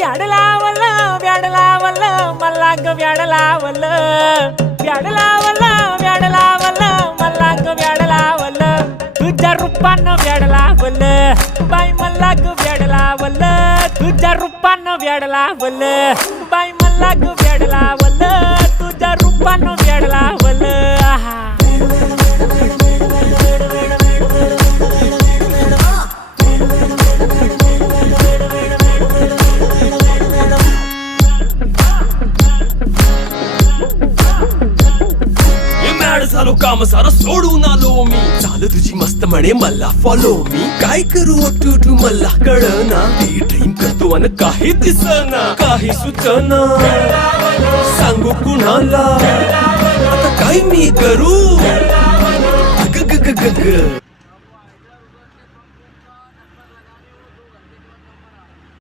व्याड लावलं व्याड लावलं मला ग व्याड लावलं व्याड लावलं व्याड लावलं मला ग व्याड लावलं तुझ्या रूपानं व्याड लावलं बाई मला ग व्याड लावलं तुझ्या रूपानं व्याड लावलं बाई मला ग व्याड लावलं तुझ्या रूपानं व्याड लावलं झालो काम सारा सोडून आलो मी चाल तुझी मस्त म्हणे मला फॉलो मी काय करू टू मला कळना ती ड्रीम करतो आणि काही दिसना काही सुचना सांगू कुणाला आता काय मी करू ग ग ग ग ग